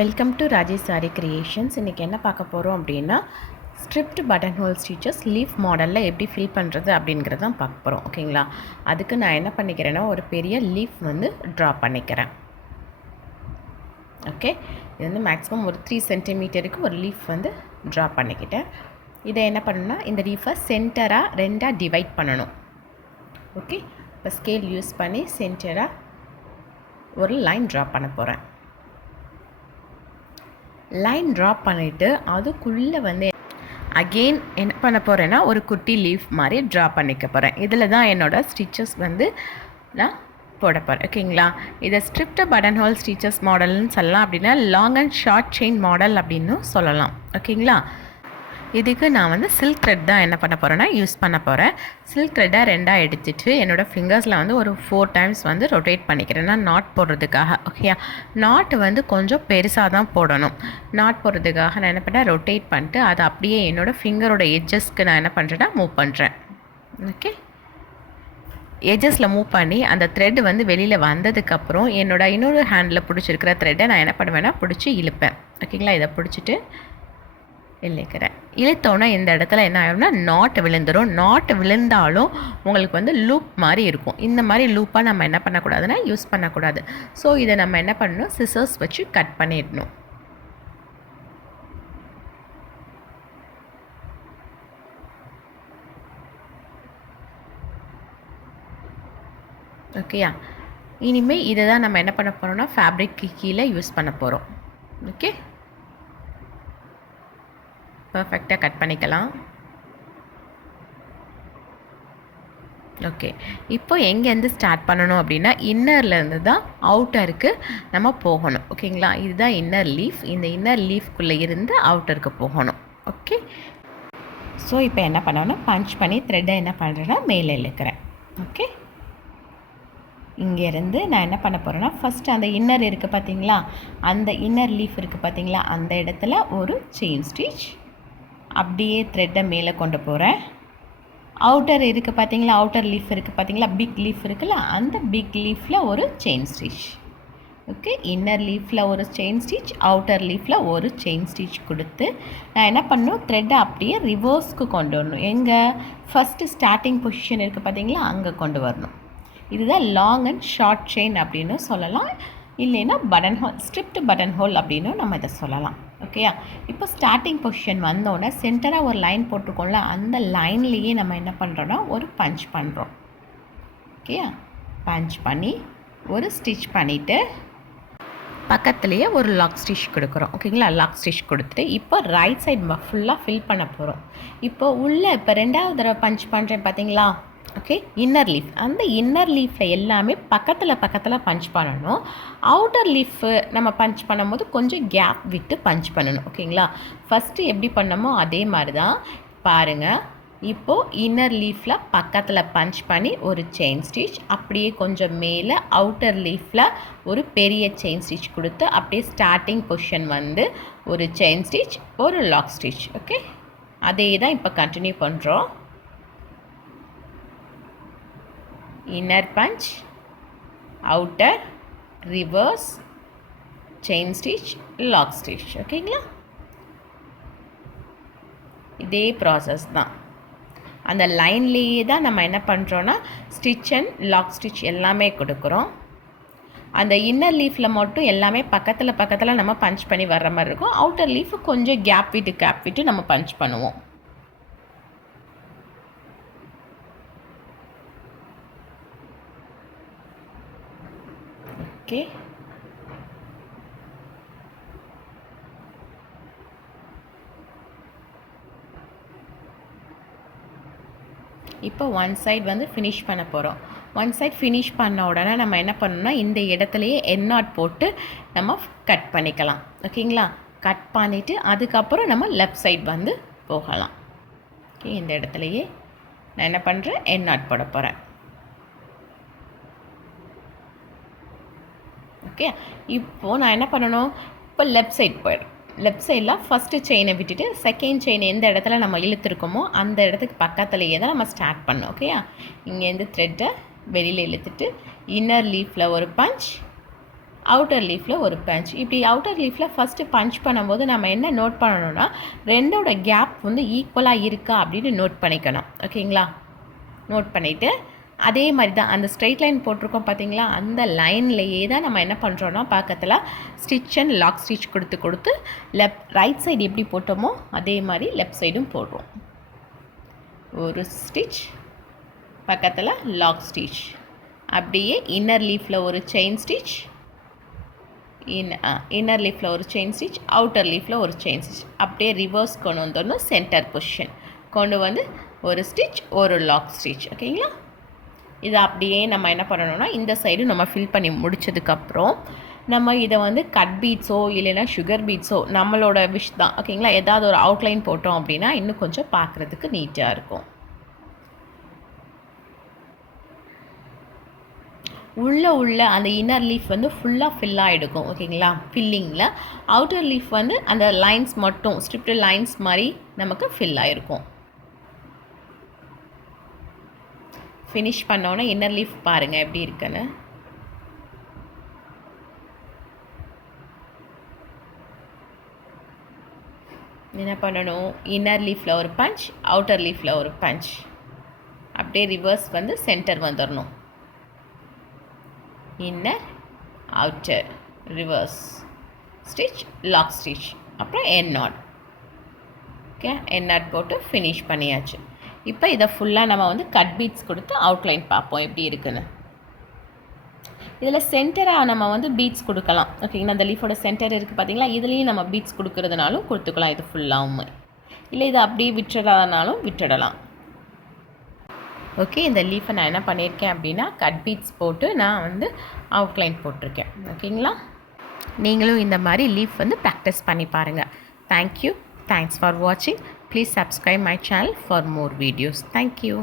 Welcome to Rajesh sorry creations. இன்றைக்கி என்ன பார்க்க போகிறோம் அப்படின்னா, stripped button whole stitches leaf மாடலில் எப்படி ஃபில் பண்ணுறது அப்படிங்கிறது தான் பார்க்க போகிறோம். ஓகேங்களா? அதுக்கு நான் என்ன பண்ணிக்கிறேன்னா, ஒரு பெரிய லீஃப் வந்து ட்ரா பண்ணிக்கிறேன். ஓகே, இது வந்து மேக்ஸிமம் ஒரு 3 சென்டிமீட்டருக்கு ஒரு லீஃப் வந்து ட்ரா பண்ணிக்கிட்டேன். இதை என்ன பண்ணணும்னா, இந்த லீஃபை சென்டராக 2ஆக டிவைட் பண்ணணும். ஓகே, இப்போ ஸ்கேல் யூஸ் பண்ணி சென்டராக ஒரு லைன் ட்ரா பண்ண போகிறேன். லைன் ட்ரா பண்ணிவிட்டு அதுக்குள்ளே வந்து அகெயின் என்ன பண்ண போகிறேன்னா, ஒரு குட்டி லீஃப் மாதிரி ட்ரா பண்ணிக்க போகிறேன். இதில் தான் என்னோடய ஸ்டிச்சஸ் வந்து நான் போட போகிறேன். ஓகேங்களா? இதை ஸ்ட்ரிப்ட் பட்டன் ஹோல் ஸ்டிச்சஸ் மாடல்னு சொல்லலாம். அப்படின்னா long and short chain model அப்படின்னு சொல்லலாம். ஓகேங்களா? இதுக்கு நான் வந்து சில்க் த்ரெட் தான் என்ன பண்ண போகிறேன்னா யூஸ் பண்ண போகிறேன். சில்க் த்ரெட்டை 2ஆக எடுத்துகிட்டு என்னோடய ஃபிங்கர்ஸில் வந்து ஒரு 4 டைம்ஸ் வந்து ரொட்டேட் பண்ணிக்கிறேன், நான் நாட் போடுறதுக்காக. ஓகேயா? நாட் வந்து கொஞ்சம் பெருசாக தான் போடணும். நாட் போடுறதுக்காக நான் என்ன பண்ணேன், ரொட்டேட் பண்ணிட்டு அதை அப்படியே என்னோடய ஃபிங்கரோட எட்ஜஸ்க்கு நான் என்ன பண்ணுறேன்னா மூவ் பண்ணுறேன். ஓகே, எஜஸில் மூவ் பண்ணி அந்த த்ரெட் வந்து வெளியில் வந்ததுக்கப்புறம் என்னோடய இன்னொரு ஹேண்டில் பிடிச்சிருக்கிற த்ரெட்டை நான் என்ன பண்ணுவேன்னா பிடிச்சி இழுப்பேன். ஓகேங்களா? இதை பிடிச்சிட்டு இழுக்கிறேன். இழுத்தோன்னா இந்த இடத்துல என்ன ஆகும்னா நாட் விழுந்துடும். நாட் விழுந்தாலும் உங்களுக்கு வந்து லூப் மாதிரி இருக்கும். இந்த மாதிரி லூப்பாக நம்ம என்ன பண்ணக்கூடாதுன்னா யூஸ் பண்ணக்கூடாது. ஸோ இதை நம்ம என்ன பண்ணணும், சிசர்ஸ் வச்சு கட் பண்ணிடணும். ஓகேயா? இனிமேல் இதை தான் நம்ம என்ன பண்ண போகிறோம்னா ஃபேப்ரிக்கு கீழே யூஸ் பண்ண போகிறோம். ஓகே, பர்ஃபெக்டாக கட் பண்ணிக்கலாம். ஓகே, இப்போ எங்கேருந்து ஸ்டார்ட் பண்ணணும் அப்படின்னா இன்னர்லேருந்து தான் அவுட்டருக்கு நம்ம போகணும். ஓகேங்களா? இதுதான் இன்னர் லீஃப். இந்த இன்னர் லீஃப்குள்ளே இருந்து அவுட்டருக்கு போகணும். ஓகே, ஸோ இப்போ என்ன பண்ணோன்னா பஞ்ச் பண்ணி த்ரெட்டை என்ன பண்ணுறேன்னா மேலே இழுக்கிறேன். ஓகே, இங்கேருந்து நான் என்ன பண்ண போகிறேன்னா ஃபஸ்ட்டு அந்த இன்னர் இருக்குது பார்த்தீங்களா, அந்த இன்னர் லீஃப் இருக்குது பார்த்தீங்களா, அந்த இடத்துல ஒரு செயின் ஸ்டிச் அப்படியே த்ரெட்டை மேலே கொண்டு போகிறேன். அவுட்டர் இருக்குது பார்த்தீங்களா, அவுட்டர் லீஃப் இருக்குது பார்த்தீங்களா, பிக் லீஃப் இருக்குல்ல, அந்த பிக் லீஃபில் ஒரு செயின் ஸ்டிச். ஓகே, இன்னர் லீஃபில் ஒரு செயின் ஸ்டிச், அவுட்டர் லீஃபில் ஒரு செயின் ஸ்டிச் கொடுத்து நான் என்ன பண்ணணும், த்ரெட்டை அப்படியே ரிவர்ஸ்க்கு கொண்டு வரணும். எங்கே ஃபஸ்ட்டு ஸ்டார்டிங் பொசிஷன் இருக்குது பார்த்தீங்களா, அங்கே கொண்டு வரணும். இதுதான் லாங் அண்ட் ஷார்ட் செயின் அப்படின்னு சொல்லலாம். இல்லைன்னா button whole, stripped button whole அப்படின்னு நம்ம இதை சொல்லலாம். ஓகேயா? இப்போ ஸ்டார்டிங் பொசிஷன் வந்தோடனே சென்டராக ஒரு லைன் போட்டிருக்கோம்ல, அந்த லைன்லேயே நம்ம என்ன பண்ணுறோன்னா ஒரு பஞ்ச் பண்ணுறோம். ஓகேயா? பஞ்ச் பண்ணி ஒரு ஸ்டிச் பண்ணிவிட்டு பக்கத்துலேயே ஒரு லாக் ஸ்டிச் கொடுக்குறோம். ஓகேங்களா? லாக் ஸ்டிச் கொடுத்துட்டு இப்போ ரைட் சைடு ஃபுல்லாக ஃபில் பண்ண போகிறோம். இப்போ உள்ளே இப்போ 2வது தடவை பஞ்ச் பண்ணுறேன் பார்த்தீங்களா? ஓகே, இன்னர் லீஃப், அந்த இன்னர் லீஃபில் எல்லாமே பக்கத்தில் பஞ்ச் பண்ணணும். அவுட்டர் லீஃபு நம்ம பஞ்ச் பண்ணும்போது கொஞ்சம் கேப் விட்டு பஞ்ச் பண்ணணும். ஓகேங்களா? ஃபஸ்ட்டு எப்படி பண்ணமோ அதே மாதிரி தான் பாருங்கள். இப்போது இன்னர் லீஃபில் பக்கத்தில் பஞ்ச் பண்ணி ஒரு செயின் ஸ்டிச், அப்படியே கொஞ்சம் மேலே அவுட்டர் லீஃபில் ஒரு பெரிய செயின் ஸ்டிச் கொடுத்து அப்படியே ஸ்டார்டிங் பொசிஷன் வந்து ஒரு செயின் ஸ்டிச், ஒரு லாக் ஸ்டிச். ஓகே, அதே தான் இப்போ கண்டினியூ பண்ணுறோம். Inner punch, outer, reverse, chain stitch, lock stitch. ஓகேங்களா? இதே ப்ராசஸ் தான். அந்த லைன்லேயே தான் நம்ம என்ன பண்ணுறோன்னா ஸ்டிச் அண்ட் லாக் ஸ்டிச் எல்லாமே கொடுக்குறோம். அந்த இன்னர் லீஃபில் மட்டும் எல்லாமே பக்கத்தில் நம்ம பஞ்ச் பண்ணி வர்ற மாதிரி இருக்கும். அவுட்டர் லீஃப் கொஞ்சம் கேப் விட்டு நம்ம பஞ்ச் பண்ணுவோம். ஓகே, இப்போ ஒன் சைடு வந்து ஃபினிஷ் பண்ண போகிறோம். ஒன் சைட் ஃபினிஷ் பண்ண உடனே நம்ம என்ன பண்ணணும்னா இந்த இடத்துலையே எண்ணாட் போட்டு நம்ம கட் பண்ணிக்கலாம். ஓகேங்களா? கட் பண்ணிவிட்டு அதுக்கப்புறம் நம்ம லெஃப்ட் சைடு வந்து போகலாம். ஓகே, இந்த இடத்துலையே நான் என்ன பண்ணுறேன், எண்ணாட் போட போகிறேன். ஓகே, இப்போது நான் என்ன பண்ணணும், இப்போ லெஃப்ட் சைடு போயிடும். லெஃப்ட் சைடில் ஃபஸ்ட்டு செயினை விட்டுட்டு செகண்ட் செயின் எந்த இடத்துல நம்ம இழுத்துருக்கோமோ அந்த இடத்துக்கு பக்கத்துலேயே தான் நம்ம ஸ்டார்ட் பண்ணோம். ஓகேயா? இங்கேருந்து த்ரெட்டை வெளியில் இழுத்துட்டு இன்னர் லீஃபில் ஒரு பஞ்ச், அவுட்டர் லீஃபில் ஒரு பஞ்ச். இப்படி அவுட்டர் லீஃபில் ஃபஸ்ட்டு பஞ்ச் பண்ணும்போது நம்ம என்ன நோட் பண்ணணும்னா, ரெண்டோட கேப் வந்து ஈக்குவலாக இருக்கா அப்படின்னு நோட் பண்ணிக்கணும். ஓகேங்களா? நோட் பண்ணிவிட்டு அதே மாதிரி தான் அந்த ஸ்ட்ரெயிட் லைன் போட்டிருக்கோம் பார்த்தீங்களா, அந்த லைன்லேயே தான் நம்ம என்ன பண்ணுறோன்னா பக்கத்தில் ஸ்டிச் அண்ட் லாக் ஸ்டிச் கொடுத்து ரைட் சைடு எப்படி போட்டோமோ அதே மாதிரி லெஃப்ட் சைடும் போடுறோம். ஒரு ஸ்டிச், பக்கத்தில் லாக் ஸ்டிச், அப்படியே இன்னர் லீஃபில் ஒரு செயின் ஸ்டிச், இன்னர் லீஃபில் ஒரு செயின் ஸ்டிச், அவுட்டர் லீஃபில் ஒரு செயின் ஸ்டிச், அப்படியே ரிவர்ஸ் கொண்டு வந்துடணும். சென்டர் பொசிஷன் கொண்டு வந்து ஒரு ஸ்டிச், ஒரு லாக் ஸ்டிச். ஓகேங்களா? இதை அப்படியே நம்ம என்ன பண்ணணும்னா இந்த சைடு நம்ம ஃபில் பண்ணி முடிச்சதுக்கப்புறம் நம்ம இதை வந்து கட் பீட்ஸோ இல்லைன்னா சுகர் பீட்ஸோ நம்மளோட விஷ் தான். ஓகேங்களா? ஏதாவது ஒரு அவுட்லைன் போட்டோம் அப்படின்னா இன்னும் கொஞ்சம் பார்க்குறதுக்கு நீட்டாக இருக்கும். உள்ள அந்த இன்னர் லீஃப் வந்து ஃபுல்லாக ஃபில்லாக எடுக்கும். ஓகேங்களா? ஃபில்லிங்கில் அவுட்டர் லீஃப் வந்து அந்த லைன்ஸ் மட்டும் ஸ்ட்ரிப்ட் லைன்ஸ் மாதிரி நமக்கு ஃபில் ஆகிருக்கும். ஃபினிஷ் பண்ணோன்னே இன்னர் லீஃப் பாருங்கள் எப்படி இருக்குன்னு. என்ன பண்ணணும், இன்னர் லீஃபில் ஒரு பஞ்ச், அவுட்டர் லீஃபில் ஒரு பஞ்ச், அப்படியே ரிவர்ஸ் வந்து சென்டர் வந்துடணும். Inner, outer, reverse stitch, lock stitch, அப்புறம் என் நாட். ஓகே, என் நாட் போட்டு ஃபினிஷ் பண்ணியாச்சு. இப்போ இதை ஃபுல்லாக நம்ம வந்து கட் பீட்ஸ் கொடுத்து அவுட்லைன் பார்ப்போம் எப்படி இருக்குன்னு. இதில் சென்டராக நம்ம வந்து பீட்ஸ் கொடுக்கலாம். ஓகேங்களா? அந்த லீஃபோட சென்டர் இருக்குது பார்த்தீங்களா, இதுலேயும் நம்ம பீட்ஸ் கொடுக்குறதுனாலும் கொடுத்துக்கலாம். இது ஃபுல்லாகவும் இல்லை, இதை அப்படியே விட்டுறதுனாலும் விட்டுடலாம். ஓகே, இந்த லீஃபை நான் என்ன பண்ணியிருக்கேன் அப்படின்னா கட் பீட்ஸ் போட்டு நான் வந்து அவுட்லைன் போட்டிருக்கேன். ஓகேங்களா? நீங்களும் இந்த மாதிரி லீஃப் வந்து ப்ராக்டிஸ் பண்ணி பாருங்கள். Thank you. Thanks for watching. Please subscribe my channel for more videos. Thank you.